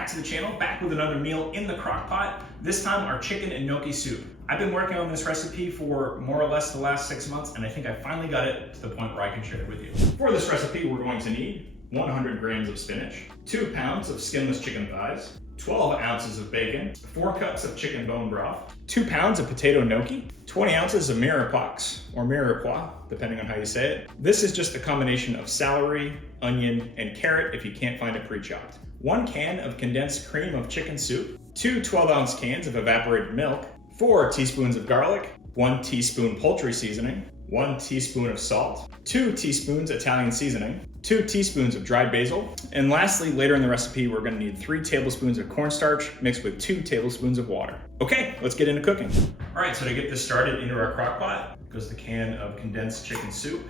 back to the channel, back with another meal in the crock pot. This time our chicken and gnocchi soup. I've been working on this recipe for more or less the last 6 months, and I think I finally got it to the point where I can share it with you. For this recipe, we're going to need 100 grams of spinach, 2 pounds of skinless chicken thighs, 12 ounces of bacon, 4 cups of chicken bone broth, 2 pounds of potato gnocchi, 20 ounces of mirepoix, or mirepoix, depending on how you say it. This is just a combination of celery, onion, and carrot if you can't find it pre-chopped. 1 can of condensed cream of chicken soup, 2 12-ounce cans of evaporated milk, 4 teaspoons of garlic, 1 teaspoon poultry seasoning, 1 teaspoon of salt, 2 teaspoons Italian seasoning, 2 teaspoons of dried basil, and lastly, later in the recipe, we're gonna need 3 tablespoons of cornstarch mixed with 2 tablespoons of water. Okay, let's get into cooking. All right, so to get this started into our crock pot goes the can of condensed chicken soup.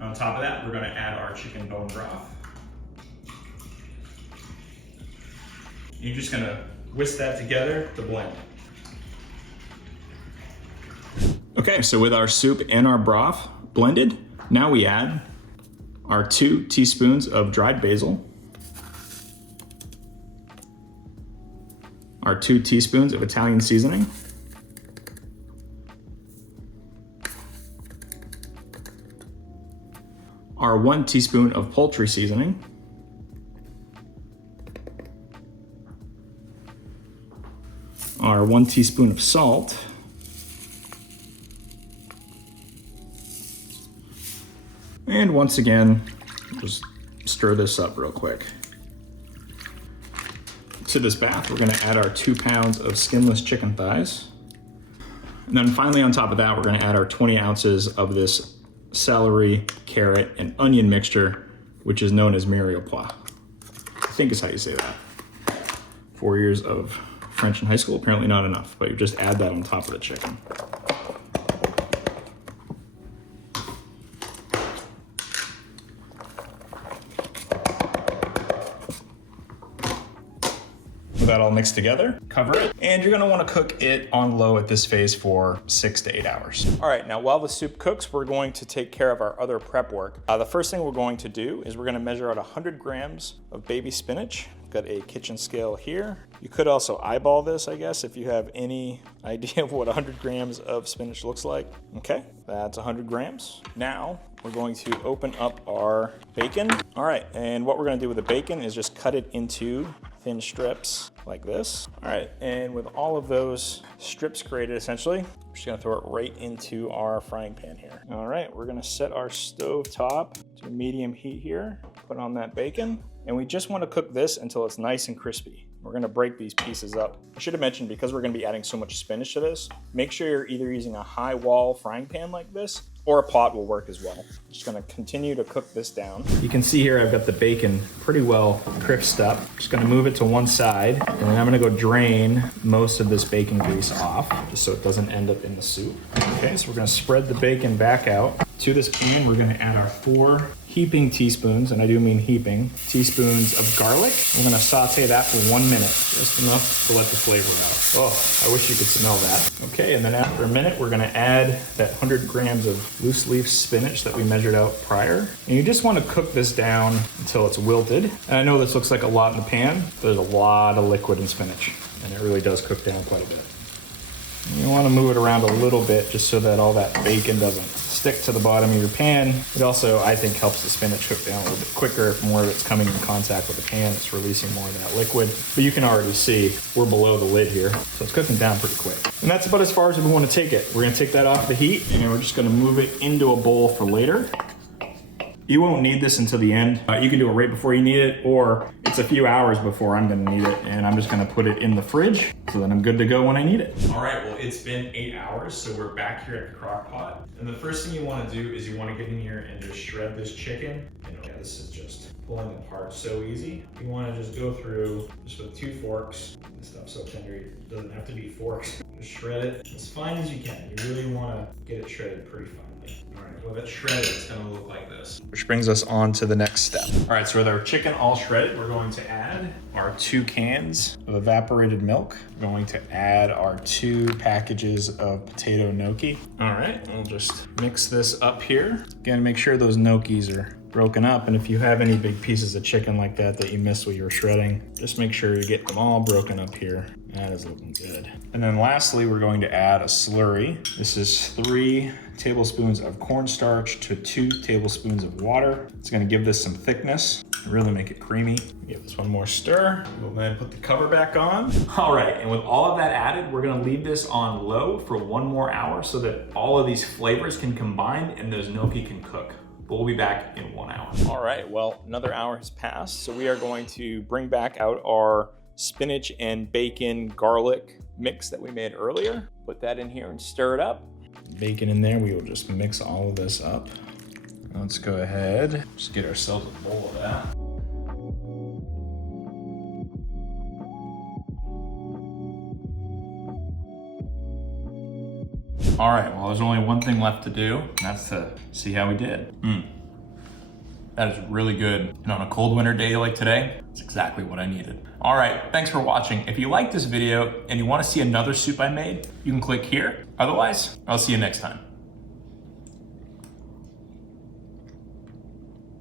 On top of that, we're gonna add our chicken bone broth. You're just gonna whisk that together to blend. Okay, so with our soup and our broth blended, now we add our 2 teaspoons of dried basil, our 2 teaspoons of Italian seasoning, our 1 teaspoon of poultry seasoning, our 1 teaspoon of salt, and once again, just stir this up real quick. To this bath, we're gonna add our 2 pounds of skinless chicken thighs. And then finally on top of that, we're gonna add our 20 ounces of this celery, carrot, and onion mixture, which is known as mirepoix. I think is how you say that. 4 years of French in high school, apparently not enough, but you just add that on top of the chicken. With that all mixed together, cover it, and you're gonna wanna cook it on low at this phase for 6 to 8 hours. All right, now while the soup cooks, we're going to take care of our other prep work. The first thing we're going to do is we're gonna measure out 100 grams of baby spinach. Got a kitchen scale here. You could also eyeball this, I guess, if you have any idea of what 100 grams of spinach looks like. Okay, that's 100 grams. Now, we're going to open up our bacon. All right, and what we're gonna do with the bacon is just cut it into thin strips like this. All right, and with all of those strips created, essentially, we're just gonna throw it right into our frying pan here. All right, we're gonna set our stove top to medium heat here, put on that bacon, and we just wanna cook this until it's nice and crispy. We're gonna break these pieces up. I should have mentioned, because we're gonna be adding so much spinach to this, make sure you're either using a high wall frying pan like this, or a pot will work as well. Just gonna continue to cook this down. You can see here I've got the bacon pretty well crisped up. Just gonna move it to one side, and then I'm gonna go drain most of this bacon grease off, just so it doesn't end up in the soup. Okay, so we're gonna spread the bacon back out. To this pan, we're gonna add our 4 heaping teaspoons, and I do mean heaping, teaspoons of garlic. We're gonna saute that for 1 minute, just enough to let the flavor out. Oh, I wish you could smell that. Okay, and then after a minute, we're gonna add that 100 grams of loose leaf spinach that we measured out prior. And you just wanna cook this down until it's wilted. And I know this looks like a lot in the pan, but there's a lot of liquid in spinach, and it really does cook down quite a bit. You want to move it around a little bit just so that all that bacon doesn't stick to the bottom of your pan. It also, I think, helps the spinach cook down a little bit quicker. If more of it's coming in contact with the pan, it's releasing more of that liquid. But you can already see we're below the lid here, so it's cooking down pretty quick. And that's about as far as we want to take it. We're going to take that off the heat, and we're just going to move it into a bowl for later. You won't need this until the end. You can do it right before you need it, or it's a few hours before I'm gonna need it, and I'm just gonna put it in the fridge so that I'm good to go when I need it. All right, well, it's been 8 hours, so we're back here at the crock pot. And the first thing you wanna do is you wanna get in here and just shred this chicken. Yeah, this is just pulling apart so easy. You wanna just go through just with 2 forks. This stuff's so tender, it doesn't have to be forks. Just shred it as fine as you can. You really wanna get it shredded pretty fine. All right, well, that's shredded, it's gonna look like this. Which brings us on to the next step. All right, so with our chicken all shredded, we're going to add our 2 cans of evaporated milk. We're going to add our 2 packages of potato gnocchi. All right, we'll just mix this up here. Again, make sure those gnocchis are broken up. And if you have any big pieces of chicken like that you missed when you were shredding, just make sure you get them all broken up here. That is looking good. And then lastly, we're going to add a slurry. This is 3 tablespoons of cornstarch to 2 tablespoons of water. It's gonna give this some thickness, really make it creamy. Give this one more stir. We'll then put the cover back on. All right, and with all of that added, we're gonna leave this on low for 1 more hour so that all of these flavors can combine and those gnocchi can cook. But we'll be back in 1 hour. All right, well, another hour has passed, so we are going to bring back out our spinach and bacon garlic mix that we made earlier. Put that in here and stir it up. Bacon in there, we will just mix all of this up. Let's go ahead, just get ourselves a bowl of that. All right, well, there's only one thing left to do, and that's to see how we did. That is really good. And on a cold winter day like today, it's exactly what I needed. All right, thanks for watching. If you liked this video and you want to see another soup I made, you can click here. Otherwise, I'll see you next time.